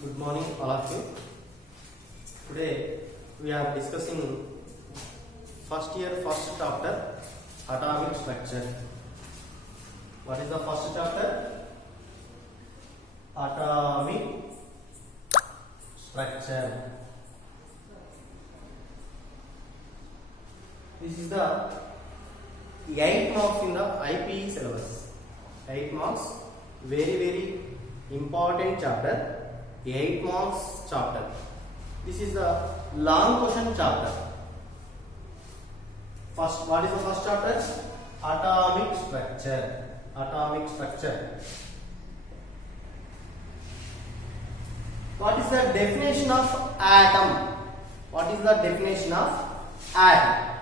Good morning, all of you. Today we are discussing first year first chapter, atomic structure. What is the first chapter? Atomic structure. This is the 8 marks in the IPE syllabus. 8 marks, very important chapter. 8 marks chapter. This is the long question chapter. First, what is the first chapter? Atomic structure. Atomic structure. What is the definition of atom? What is the definition of atom?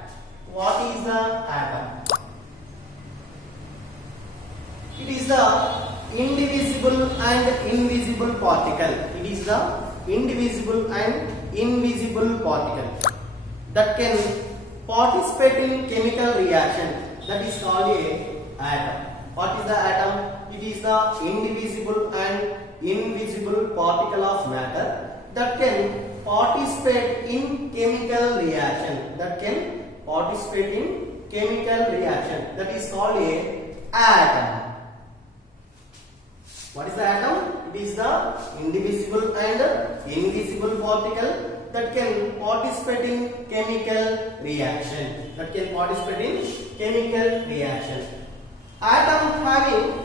What is the atom? It is the indivisible and invisible particle. It is the indivisible and invisible particle that can participate in chemical reaction. That is called a atom. What is the atom? It is the indivisible and invisible particle of matter that can participate in chemical reaction. That can participate in chemical reaction. That is called a atom. What is the atom? It is the indivisible and invisible particle that can participate in chemical reaction. That can participate in chemical reaction. Atom having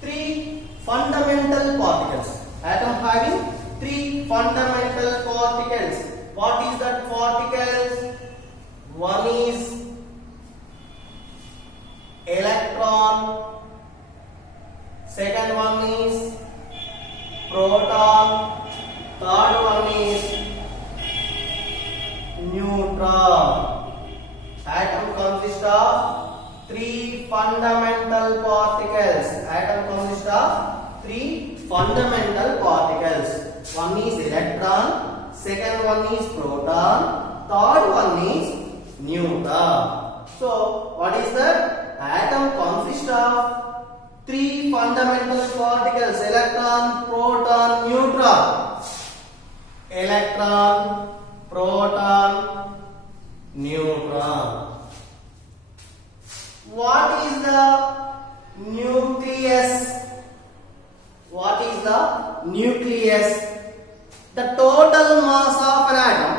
3 fundamental particles. Atom having 3 fundamental particles. What is that particles? One is electron. Second one is proton. Third one is neutron. Atom consists of 3 fundamental particles. Atom consists of 3 fundamental particles. One is electron. Second one is proton. Third one is neutron. So, what is that? Atom consists of 3 fundamental particles: electron, proton, neutron. Electron, proton, neutron. What is the nucleus? What is the nucleus? The total mass of an atom.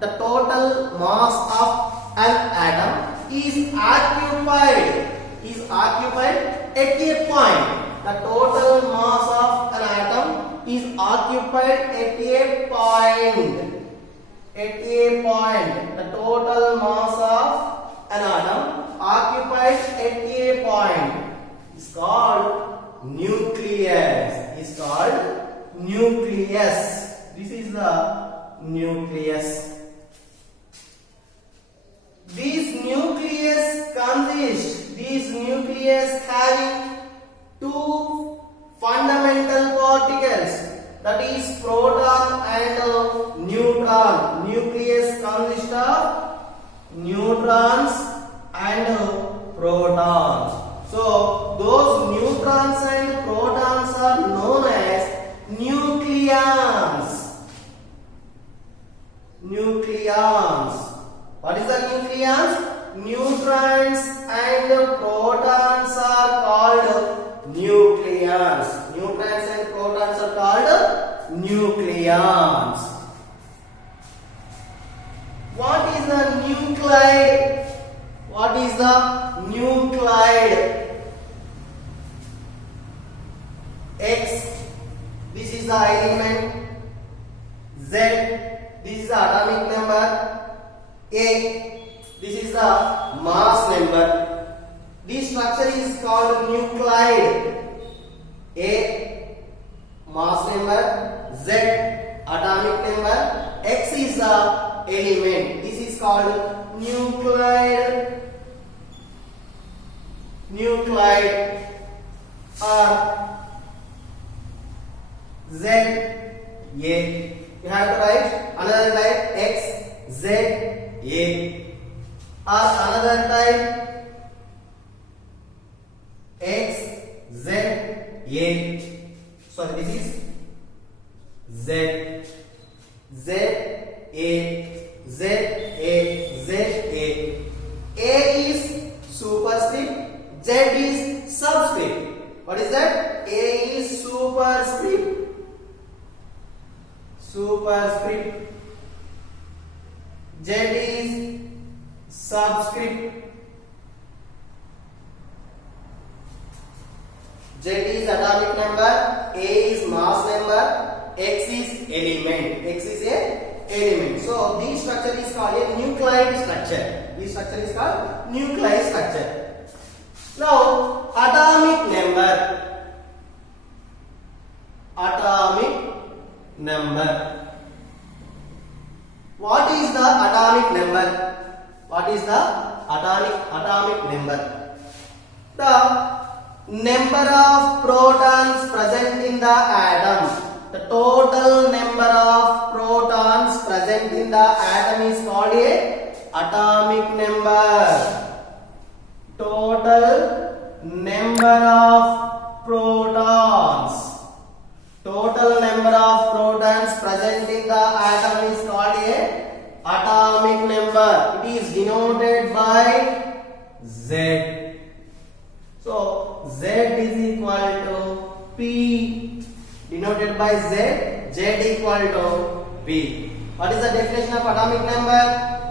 The total mass of an atom is occupied at a point. The total mass of an atom is occupied at a point. At a point. The total mass of an atom occupied at a point is called nucleus. Is called nucleus. This is the nucleus. These nucleus having 2 fundamental particles, that is proton and neutron. Nucleus consists of neutrons and protons. So those neutrons and protons are known as nucleons. Nucleons. What is the nucleons? Neutrons and protons are called nucleons. Neutrons and protons are called nucleons. What is the nuclide? What is the nuclide? X, this is the element. Z, this is the atomic number. A, this is the mass number. This structure is called nuclide. A, mass number. Z, atomic number. X is the element. This is called nuclide. Nuclide. Or Z, A. You have to write another type X, Z, A. Or another type X, Z, A. So this is Z Z, Z, A, Z, A, Z, A. A is superscript, Z is subscript. What is that? A is superscript. Superscript. Z is subscript. Z is atomic number, A is mass number, X is element. X is a element. So this structure is called a nuclide structure. This structure is called nuclide structure. Now atomic number. Atomic number. What is the atomic number? What is the atomic number? The number of protons present in the atom. The total number of protons present in the atom is called a atomic number. Total number of protons. Total number of protons present in the atom is called a atomic number. It is denoted by Z. So Z is equal to P, denoted by Z. Z equal to P. What is the definition of atomic number?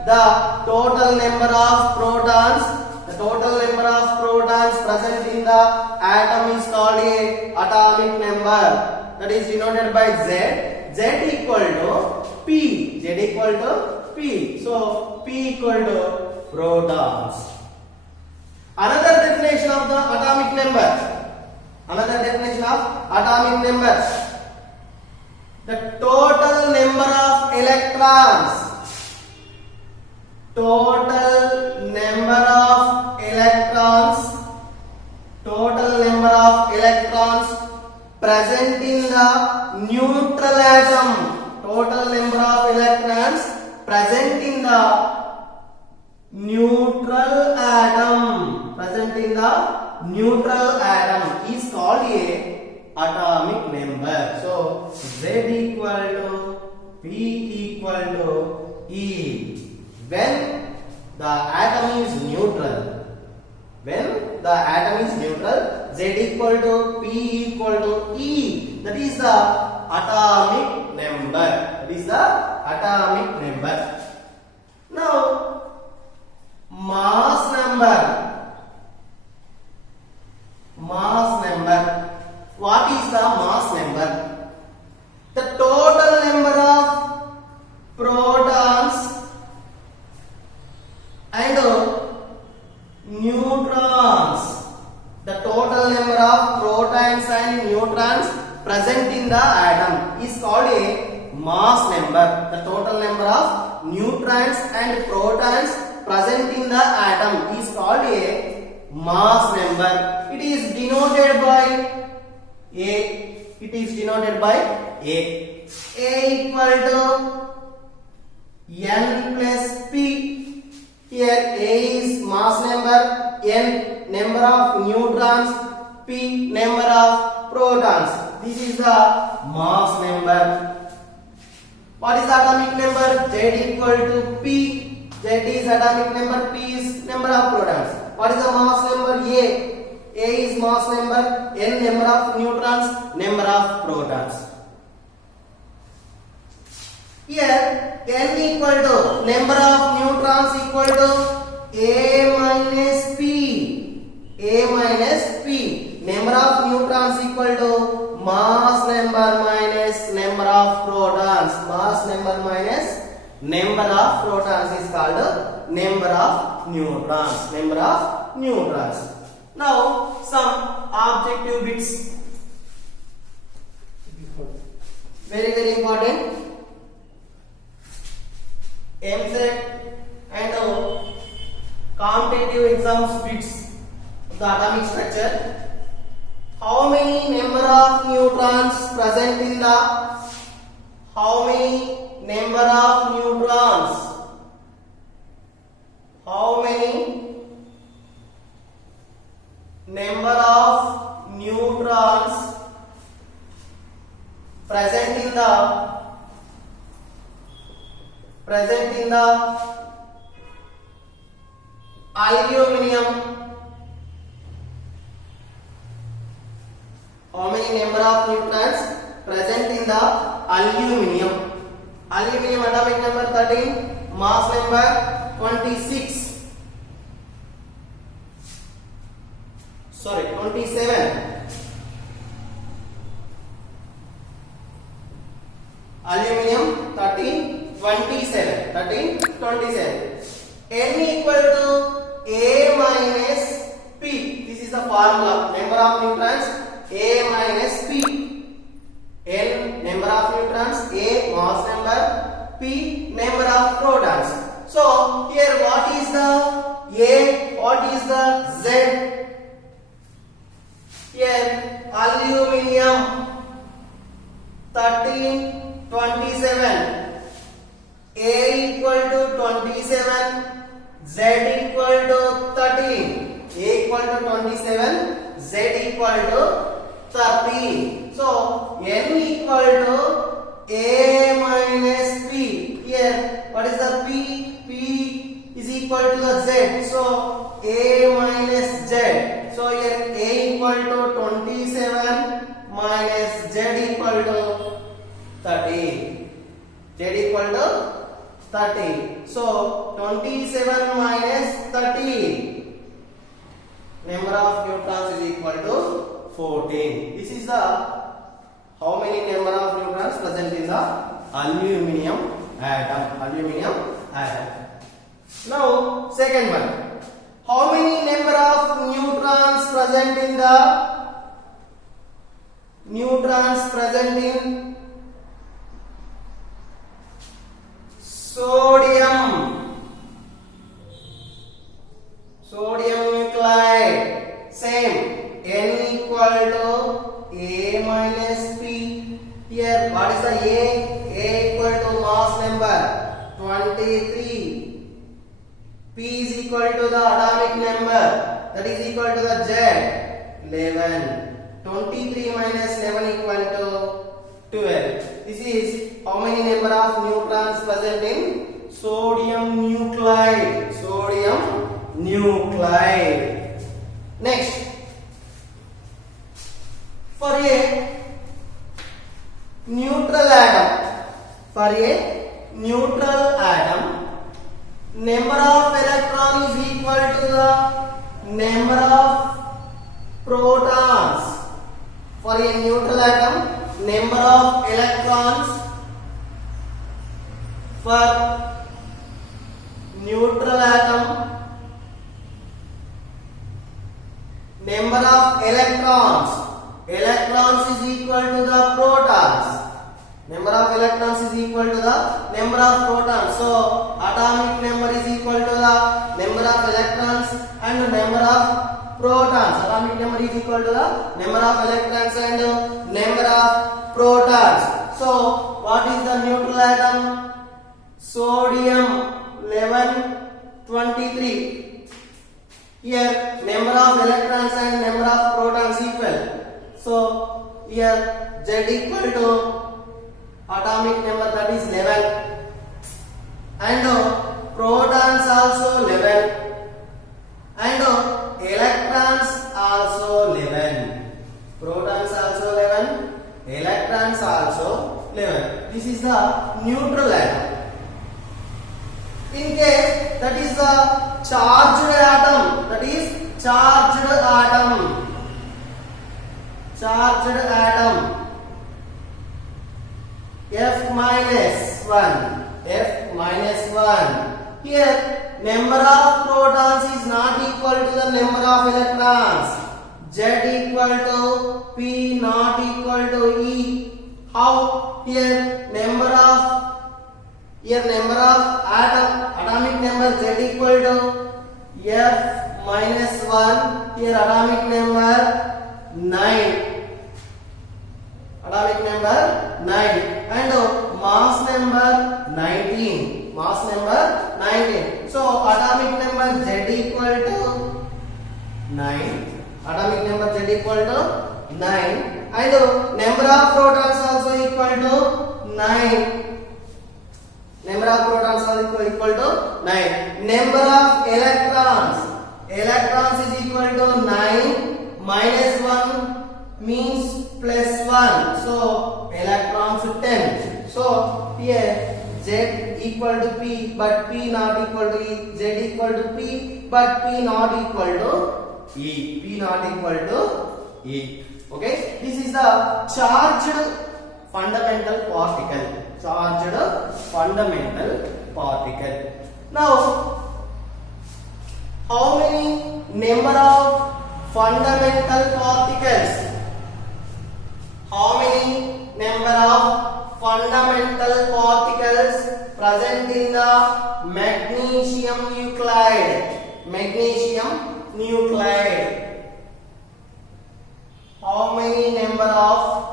The total number of protons. The total number of protons present in the atom is called a atomic number. That is denoted by Z. Z equal to P. Z equal to P. So P equal to protons. Another definition of the atomic number. Another definition of atomic number. The total number of electrons. Total number of electrons. Total number of electrons present in the neutral atom. Total number of electrons present in the neutral atom. Present in the neutral atom is called a atomic number. So Z equal to P equal to E. When the atom is neutral. When the atom is neutral, Z equal to P equal to E. That is the atomic number. That is the atomic number. Now, mass number. Mass number. What is the mass number? The total number of protons and neutrons. The total number of protons and neutrons present in the atom is called a mass number. The total number of neutrons and protons present in the atom is called a mass number. It is denoted by A. It is denoted by A. A equal to N plus P. Here A is mass number, N number of neutrons, P number of protons. This is the mass number. What is the atomic number? Z equal to P. Z is atomic number, P is number of protons. What is the mass number? A. A is mass number, N number of neutrons, number of protons. Here N equal to number of neutrons equal to A minus P. A minus P. Number of neutrons equal to mass number minus number of protons. Mass number minus number of protons is called number of neutrons. Number of neutrons. Now some objective bits. Very important. MSET and competitive exams bits of the atomic structure. How many number of neutrons present in the? How many number of neutrons? How many number of neutrons present in the aluminum. How many number of neutrons present in the aluminum? Aluminum atomic number 13, mass number 26. Sorry, 27. Aluminum 13, 27. 13, 27. N equal to A minus P. This is the formula. Number of neutrons A minus P. N number of neutrons, A mass number, P number of protons. So here what is the A? What is the Z? Here aluminum 13, 27. A equal to 27, Z equal to 13. A equal to 27, Z equal to 13. So N equal to A minus P. Here what is the P? P is equal to the Z. So A minus Z. So here A equal to 27 minus Z equal to 13. Z equal to 13. So 27 minus 13. Number of neutrons is equal to 14. This is the how many number of neutrons present in the aluminum atom. Now second one. How many number of neutrons present in sodium nuclide? Same. N equal to A minus P. Here what is the A? A equal to mass number 23. P is equal to the atomic number, that is equal to the Z 11. 23 minus 11 equal to 12. This is how many number of neutrons present in sodium nuclide. Next, for a neutral atom, number of electron is equal to the number of protons. For a neutral atom, number of electrons for neutral atom, number of electrons is equal to the protons. Number of electrons is equal to the number of protons. So atomic number is equal to the number of electrons and number of protons. Atomic number is equal to the number of electrons and number of protons. So what is the neutral atom? Sodium 1123. Here number of electrons and number of protons equal. So here Z equal to atomic number, that is 11, and protons also 11, and electrons also 11. Protons also 11, electrons also 11. This is the neutral atom. In case that is the charged atom, F minus 1. Here number of protons is not equal to the number of electrons. Z equal to P not equal to E. How? Here number of atomic number Z equal to F minus 1. Here atomic number 9. And mass number 19. So atomic number Z equal to 9. and number of protons also equal to 9. Number of protons also equal to 9. Number of electrons is equal to 9 minus 1 means plus 1. So electrons 10. So here Z equal to P but P not equal to E. Z equal to P but P not equal to E. P not equal to E. Okay, this is the charged fundamental particle. Charged fundamental particle. Now, how many number of fundamental particles? How many number of fundamental particles present in the magnesium nuclide? Magnesium nuclide. How many number of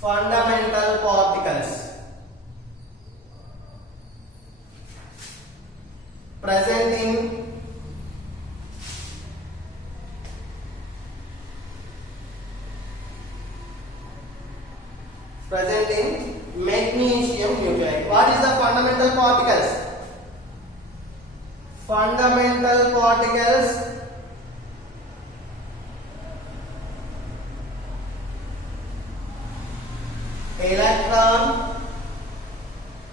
fundamental particles present in magnesium nuclide? What is the fundamental particles? Fundamental particles electron,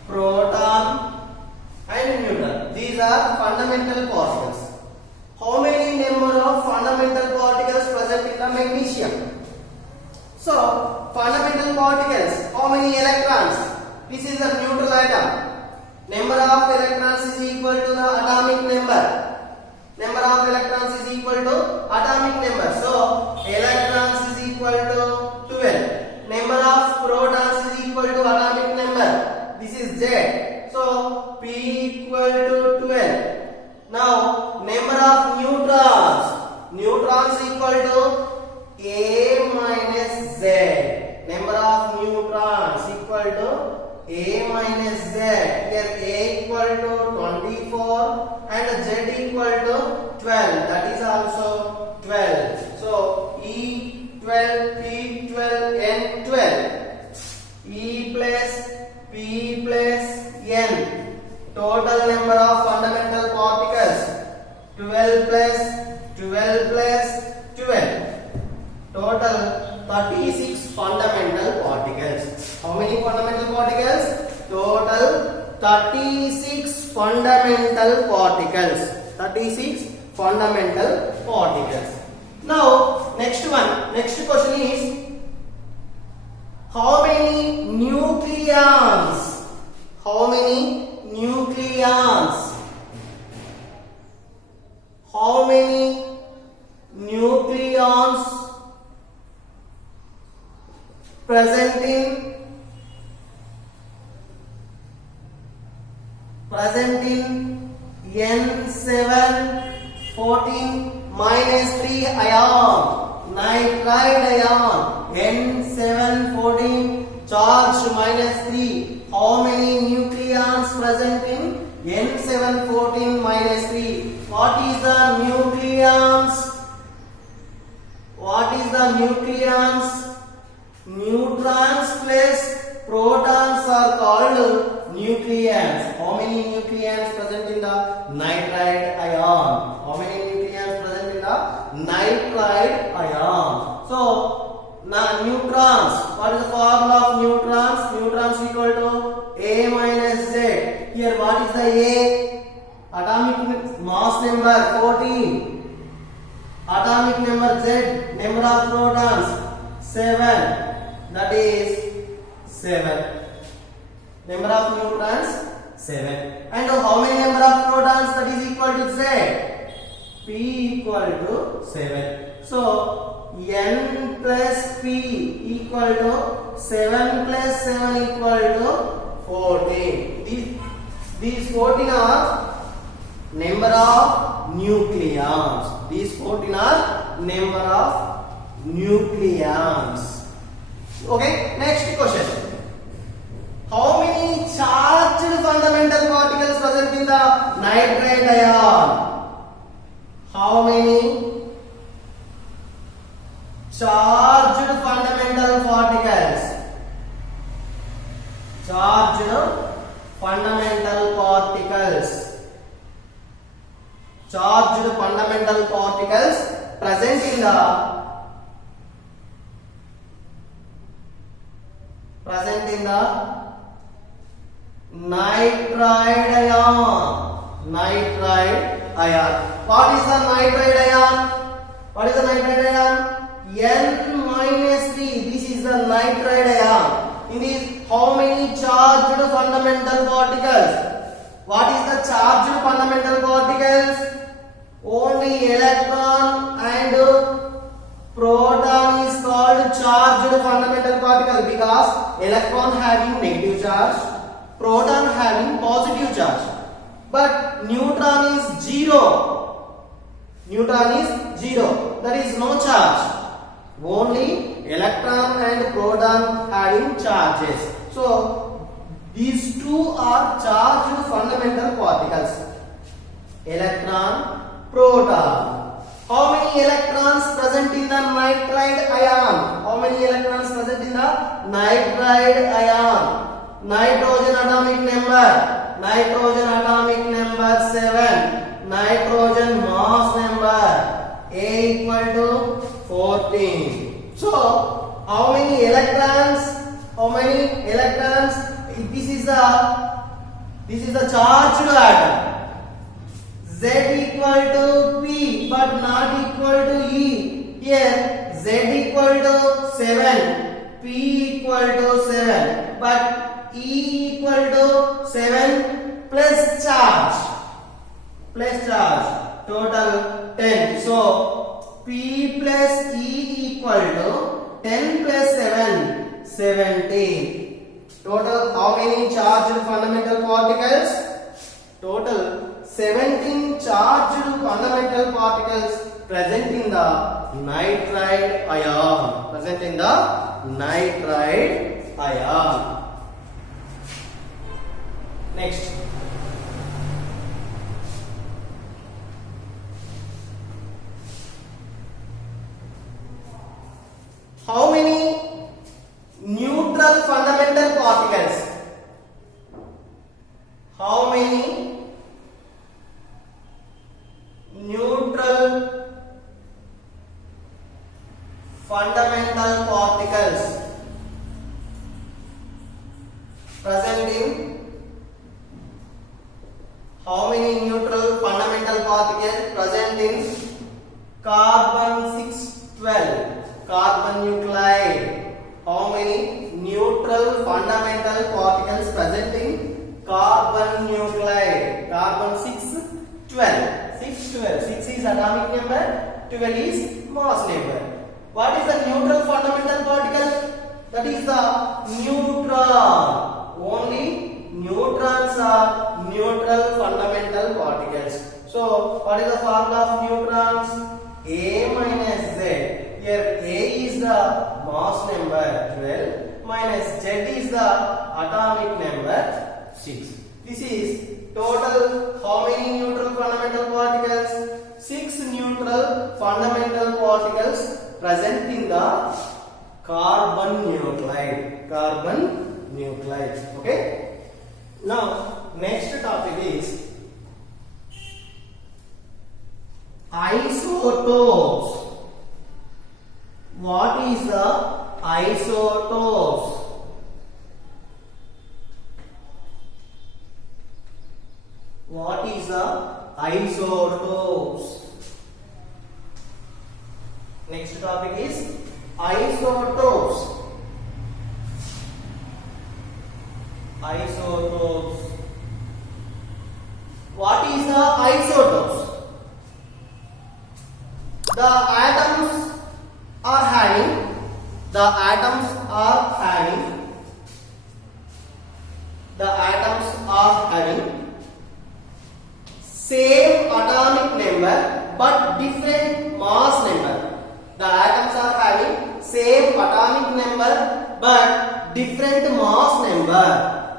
proton and neutron. These are fundamental particles. How many number of fundamental particles present in the magnesium? So fundamental particles, how many electrons? This is the neutral atom. Number of electrons is equal to the atomic number. Number of electrons is equal to atomic number. So electrons is equal to 12. Number of protons is equal to atomic number. This is Z. So P equal to 12. Now number of neutrons. Neutrons equal to A minus Z. Number of neutrons equal to A minus Z. Here A equal to 24 and Z equal to 12. That is also 12. So E12, P12, N12. E plus P plus N. Total number of fundamental particles 12 plus 12 plus 12. Total 36 fundamental particles. How many fundamental particles? Total 36 fundamental particles. 36 fundamental particles. Now, next question is, how many nucleons? How many nucleons? How many nucleons present in N714 minus 3 ion, nitride ion. N714 charged minus 3. How many nucleons present in N714 minus 3? What is the nucleons? What is the nucleons? Neutrons plus protons are called nucleons. How many nucleons present in the nitride ion? How many nucleons present in the nitride ion? So, now neutrons. What is the formula of neutrons? Neutrons equal to A minus Z. Here, what is the A? Atomic mass number 14. Atomic number Z. Number of protons 7. That is 7. Number of neutrons 7. And how many number of protons? That is equal to Z. P equal to 7. So N plus P equal to 7 plus 7 equal to 14. These 14 are number of nucleons. These 14 are number of nucleons. Okay, next question. How many charged fundamental particles present in the nitride ion? How many charged fundamental particles? Charged fundamental particles. Charged fundamental particles present in the nitride ion. Nitride ion. What is the nitride ion? What is the nitride ion? N-3. This is the nitride ion. In this, how many charged fundamental particles? What is the charged fundamental particles? Only electron and proton is called charged fundamental particle because electron having negative charge, proton having positive charge, but neutron is zero. Neutron is zero. There is no charge. Only electron and proton having charges. So these two are charged fundamental particles. Electron, proton. How many electrons present in the nitride ion? How many electrons present in the nitride ion? Nitrogen atomic number. Nitrogen atomic number 7. Nitrogen mass number A equal to 14. So, how many electrons? How many electrons? This is the charged atom. Z equal to P but not equal to E. Here Z equal to 7, P equal to 7, but E equal to 7 plus charge. Total 10. So P plus E equal to 10 plus 7, 17. Total how many charged fundamental particles? Total 17 charged fundamental particles present in the nitride ion. Present in the nitride ion. Next. How many neutral fundamental particles? How many neutral fundamental particles present in how many neutral fundamental particles present in carbon 612 carbon nuclide? How many neutral fundamental particles present in carbon nuclide? Carbon 612. 6 is atomic number, 12 is mass number. What is the neutral fundamental particle? That is the neutron. Only neutrons are neutral fundamental particles. So, what is the formula of neutrons? A minus Z. Here A is the mass number 12 minus Z is the atomic number 6. This is total how many neutral fundamental particles? 6 neutral fundamental particles present in the carbon nuclide. Carbon nuclide. Okay. Now next topic is isotopes. What is the isotopes? What is the isotopes? Next topic is isotopes. Isotopes. What is the isotopes? The atoms are having same atomic number but different mass number. The atoms are having same atomic number but different mass number.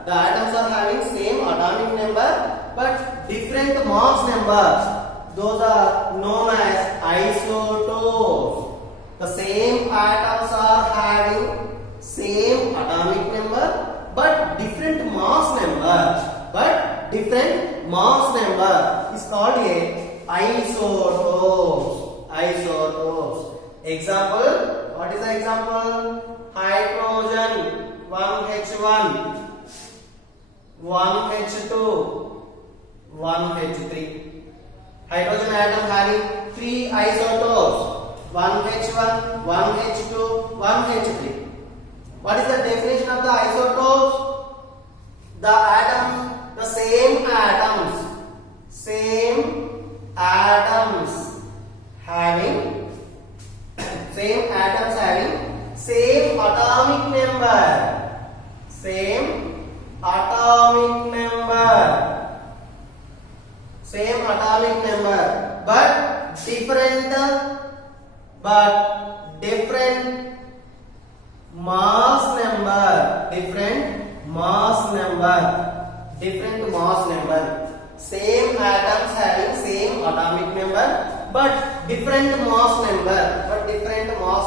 the atoms are having same atomic number but different mass numbers. Those are known as isotopes. The same atoms are having same atomic number but different mass number. But different mass number is called a isotopes. Isotopes. Example. What is the example? Hydrogen 1H1, 1H2, 1H3. Hydrogen atom having 3 isotopes: 1H1, 1H2, 1H3. What is the definition of the isotopes? The atoms, the same atoms having same atomic number, but different mass number. Same atoms having same atomic number but different mass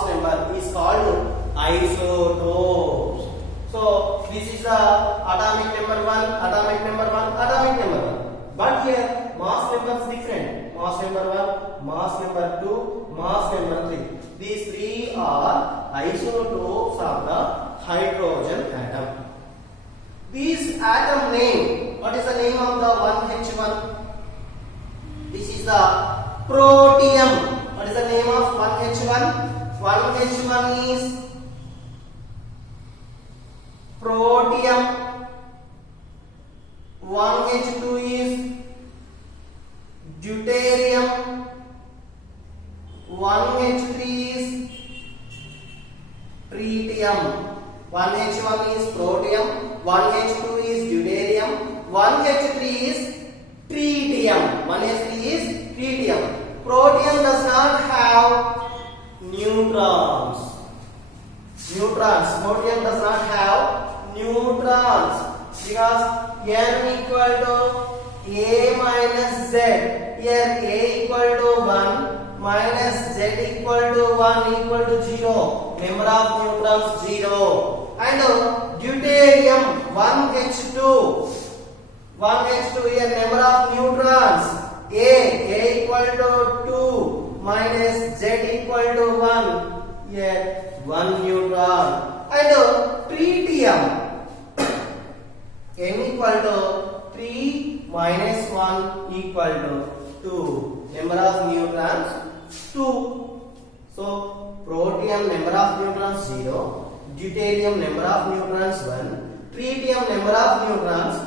number is called isotopes. So this is the atomic number 1, atomic number 1, atomic number 1. But here mass numbers different. Mass number 1, mass number 2, mass number 3. These three are isotopes of the hydrogen atom. These atom name, what is the name of the 1H1? This is the protium. What is the name of 1H1? 1H1 is protium. 1H2 is deuterium. 1H3 is tritium. 1H1 is protium, 1H2 is deuterium, 1H3 is tritium. 1H3 is tritium. Protium does not have neutrons. Protium does not have neutrons because N equal to A minus Z. Here A equal to 1 minus Z equal to 1 equal to 0. Number of neutrons 0. And deuterium 1H2 here number of neutrons A equal to 2 minus Z equal to 1, here 1 neutron. And tritium N equal to 3 minus 1 equal to 2, number of neutrons 2. So protium number of neutrons 0, deuterium number of neutrons 1, tritium number of neutrons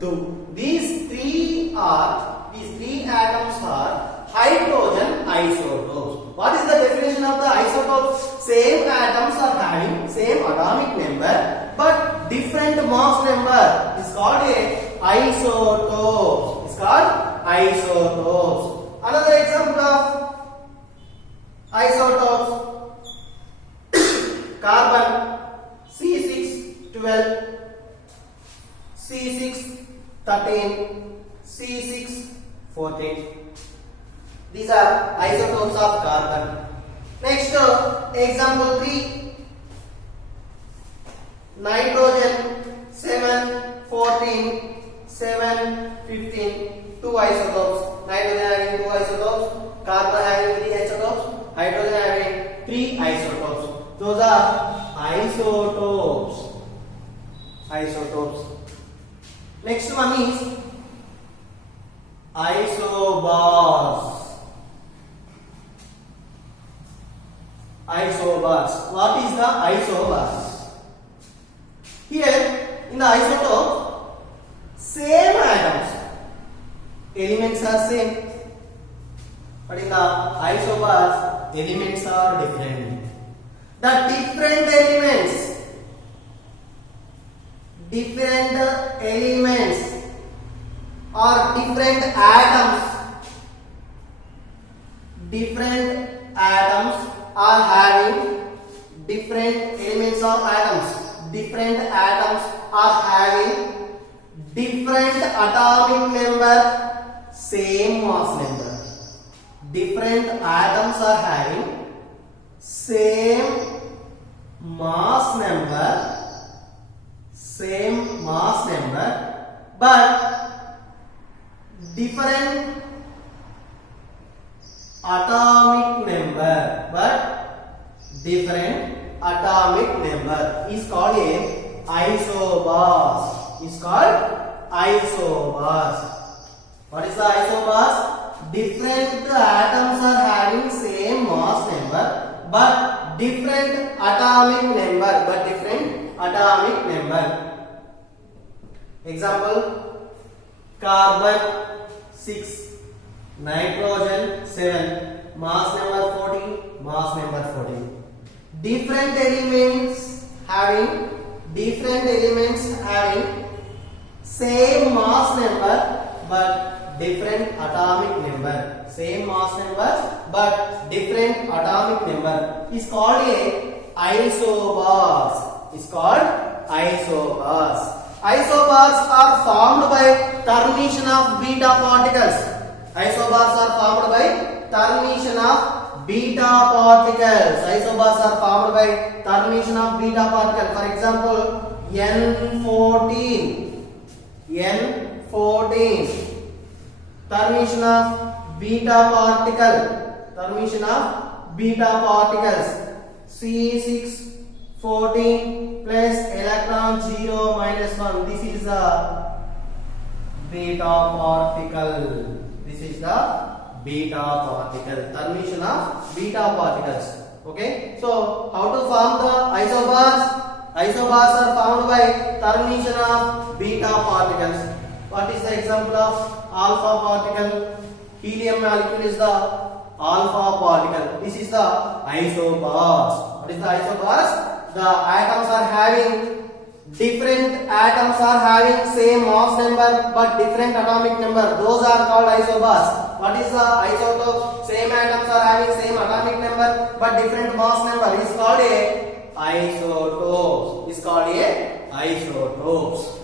2. These three atoms are hydrogen isotopes. What is the definition of the isotopes? Same atoms are having same atomic number but different mass number. It's called a isotopes. It's called isotopes. Another example of isotopes: carbon C612, C613, C614. These are isotopes of carbon. Next, example 3, nitrogen 714, 715. Two isotopes. Nitrogen having 2 isotopes, carbon having 3 isotopes, hydrogen having 3 isotopes. Those are isotopes. Next one is isobars. What is the isobars? Here in the isotope, same atoms, elements are same, but in the isobars, elements are different. The different elements or different atoms are having different elements or atoms. Different atoms are having different atomic number, same mass number. Different atoms are having same mass number, but different atomic number is called a isobars. What is the isobars? Different atoms are having same mass number but different atomic number. Example: carbon 6, nitrogen 7, mass number 14. Different elements having same mass number but different atomic number. Same mass number but different atomic number is called a isobars. Isobars are formed by termination of beta particles. Isobars are formed by termination of beta particles. For example, N14. Termination of beta particles. C614 plus electron 0 minus 1. This is the beta particle. Termination of beta particles. Okay. So how to form the isobars? Isobars are formed by termination of beta particles. What is the example of alpha particle? Helium molecule is the alpha particle. This is the isobars. What is the isobars? The atoms are having same mass number but different atomic number. Those are called isobars. What is the isotope? Same atoms are having same atomic number but different mass number. Is called a isotopes.